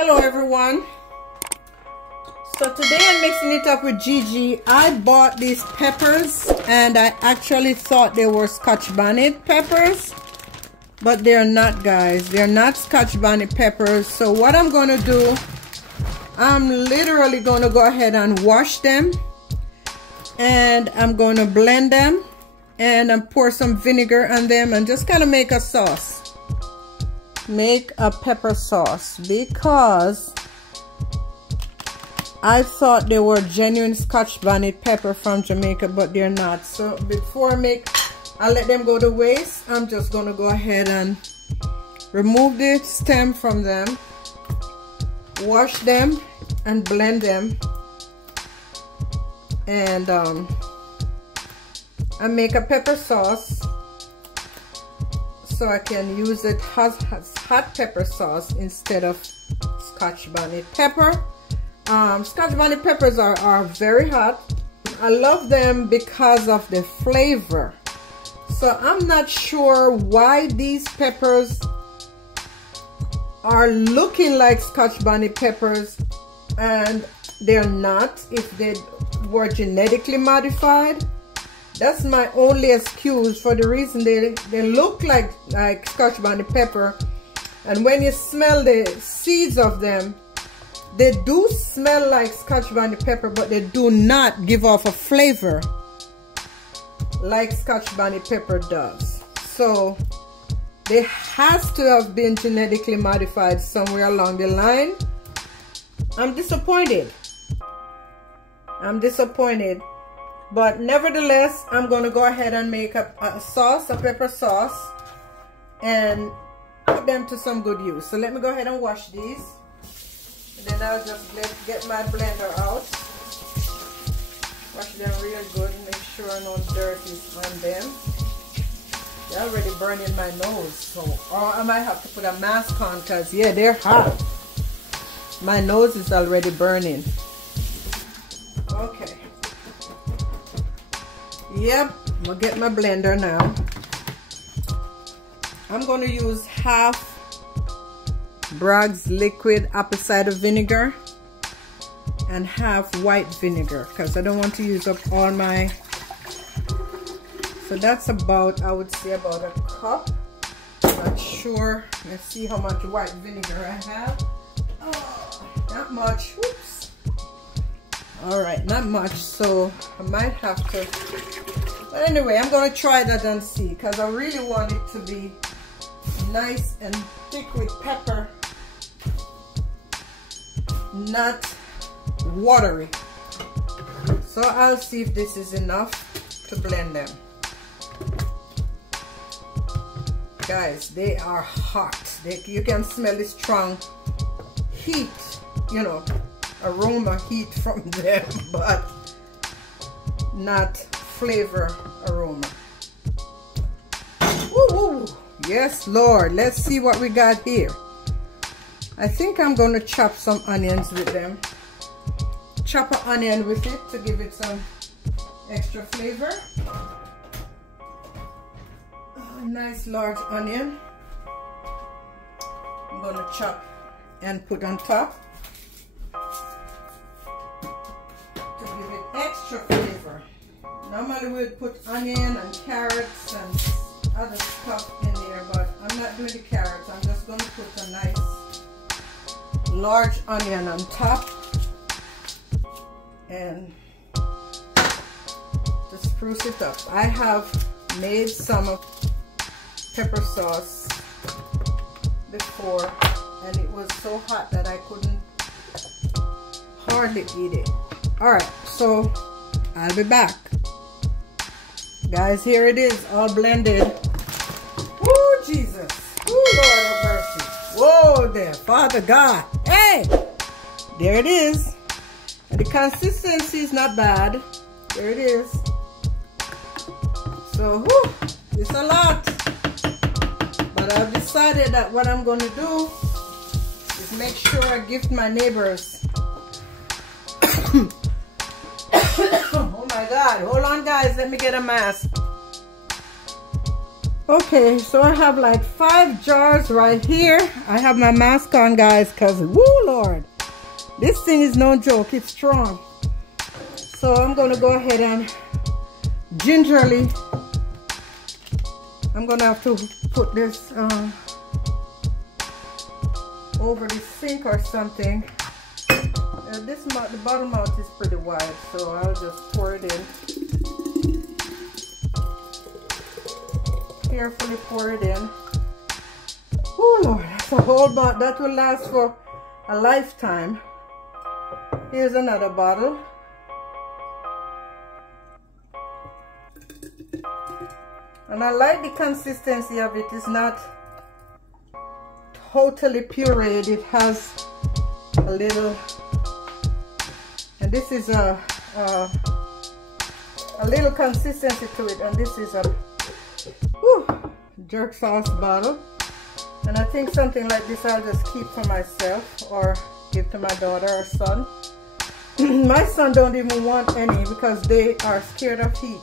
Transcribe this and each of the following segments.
Hello everyone. So today I'm mixing it up with Gigi. I bought these peppers and I actually thought they were Scotch Bonnet peppers, but they're not, guys. They're not Scotch Bonnet peppers. So what I'm going to do, I'm literally going to go ahead and wash them, and I'm going to blend them and pour some vinegar on them and just kind of make a sauce. Make a pepper sauce, because I thought they were genuine Scotch Bonnet pepper from Jamaica, but they're not. So before I let them go to waste, I'm just gonna go ahead and remove the stem from them, wash them and blend them, and make a pepper sauce, so I can use it as hot pepper sauce instead of Scotch Bonnet pepper. Scotch Bonnet peppers are very hot. I love them because of the flavor. So I'm not sure why these peppers are looking like Scotch Bonnet peppers and they're not, if they were genetically modified. That's my only excuse, for the reason they look like Scotch Bonnet pepper, and when you smell the seeds of them, they do smell like Scotch Bonnet pepper, but they do not give off a flavor like Scotch Bonnet pepper does. So they has to have been genetically modified somewhere along the line. I'm disappointed. But nevertheless, I'm going to go ahead and make a sauce, a pepper sauce, and put them to some good use. So let me go ahead and wash these. And then I'll just get my blender out. Wash them real good. Make sure no dirt is on them. They're already burning my nose. So, or I might have to put a mask on, because, yeah, they're hot. My nose is already burning. Okay. Yep, I'm gonna get my blender now. I'm gonna use half Bragg's liquid apple cider vinegar and half white vinegar, because I don't want to use up all my. So that's about, I would say, about a cup. Not sure. Let's see how much white vinegar I have. Oh, not much. Whoops. All right, not much, so I might have to, but anyway, I'm gonna try that and see, because I really want it to be nice and thick with pepper, not watery. So I'll see if this is enough to blend them. Guys, they are hot. You can smell the strong heat, you know, aroma heat from them, but not flavor aroma. Woo woo. Yes, Lord. Let's see what we got here. I think I'm going to chop some onions with them. Chop an onion with it to give it some extra flavor. A nice large onion. I'm going to chop and put on top to give it extra flavor. Normally we'd put onion and carrots and other stuff in there, but I'm not doing the carrots. I'm just going to put a nice large onion on top, and to spruce it up. I have made some pepper sauce before, and it was so hot that I couldn't hardly eat it. Alright, so I'll be back. Guys, here it is, all blended. Woo, Jesus. Woo, Lord have mercy. Whoa there, Father God. Hey! There it is. And the consistency is not bad. There it is. So, whoo, it's a lot. But I've decided that what I'm going to do is make sure I gift my neighbors. Oh my God, hold on guys, let me get a mask. Okay, so I have like 5 jars right here. I have my mask on, guys, because woo Lord, this thing is no joke. It's strong. So I'm gonna go ahead and gingerly, I'm gonna have to put this over the sink or something. The bottom mouth is pretty wide, so I'll just pour it in. Carefully pour it in. Oh Lord, that's a whole bottle. That will last for a lifetime. Here's another bottle. And I like the consistency of it. It's not totally pureed. It has a little, and this is a little consistency to it, and this is a jerk sauce bottle. And I think something like this I'll just keep for myself or give to my daughter or son. My son don't even want any because they are scared of heat.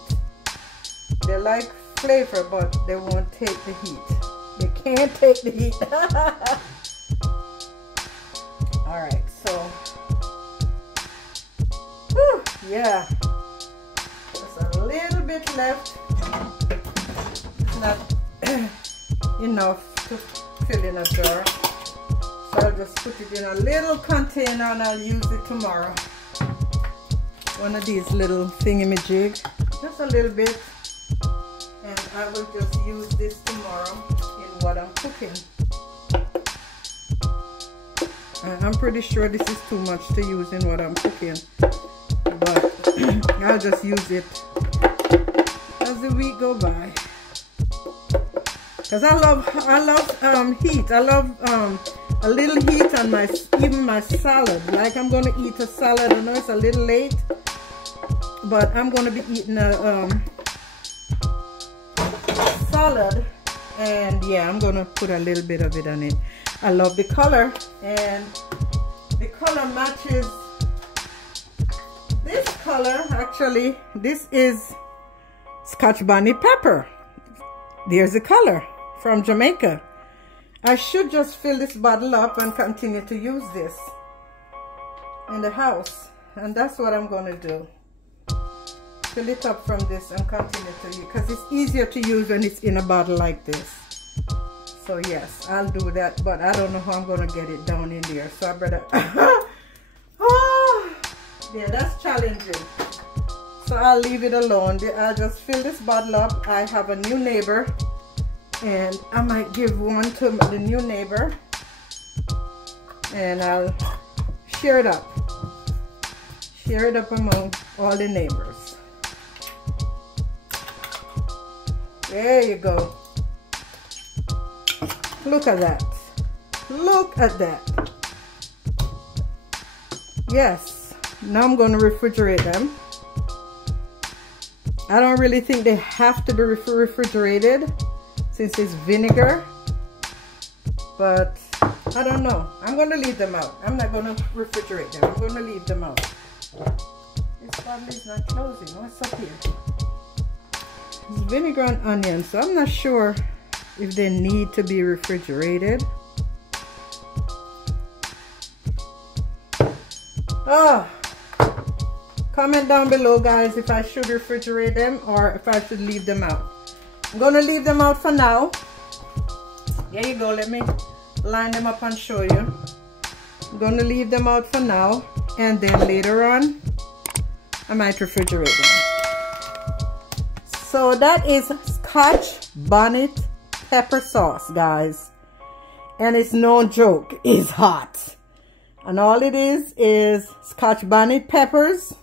They like flavor, but they won't take the heat. They can't take the heat. Alright, so whew, yeah, just a little bit left. It's not enough to fill in a jar, so I'll just put it in a little container and I'll use it tomorrow. One of these little thingamajig, just a little bit, and I will just use this tomorrow in what I'm cooking. I'm pretty sure this is too much to use in what I'm cooking, but I'll just use it as the week go by. Because I love heat. I love a little heat on even my salad. Like I'm gonna eat a salad. I know it's a little late, but I'm gonna be eating a salad, and yeah, I'm gonna put a little bit of it on it. I love the color, and the color matches this color. Actually, this is Scotch Bonnet pepper. There's the color from Jamaica. I should just fill this bottle up and continue to use this in the house, and that's what I'm going to do. Fill it up from this and continue to use, because it's easier to use when it's in a bottle like this. So yes, I'll do that, but I don't know how I'm going to get it down in there, so I better oh, yeah, that's challenging. So I'll leave it alone. I'll just fill this bottle up. I have a new neighbor, and I might give one to the new neighbor, and I'll share it up. Share it up among all the neighbors. There you go. Look at that. Look at that. Yes. Now I'm going to refrigerate them. I don't really think they have to be refrigerated since it's vinegar, but I don't know. I'm going to leave them out. I'm not going to refrigerate them. I'm going to leave them out. This bottle is not closing. What's up here? It's vinegar and onion, so I'm not sure if they need to be refrigerated. Oh. Comment down below, guys, if I should refrigerate them or if I should leave them out. I'm going to leave them out for now. There you go. Let me line them up and show you. I'm going to leave them out for now, and then later on I might refrigerate them. So that is Scotch Bonnet pepper sauce, guys, and it's no joke. It's hot, and all it is Scotch Bonnet peppers,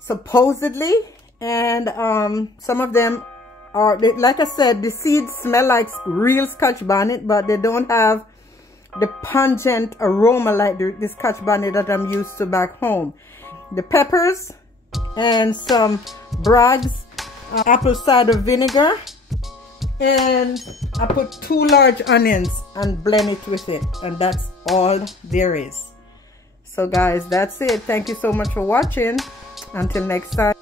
supposedly, and some of them are, like I said, the seeds smell like real Scotch Bonnet, but they don't have the pungent aroma like the Scotch Bonnet that I'm used to back home. The peppers and some Bragg's apple cider vinegar, and I put 2 large onions and blend it with it, and that's all there is. So guys, that's it. Thank you so much for watching. Until next time.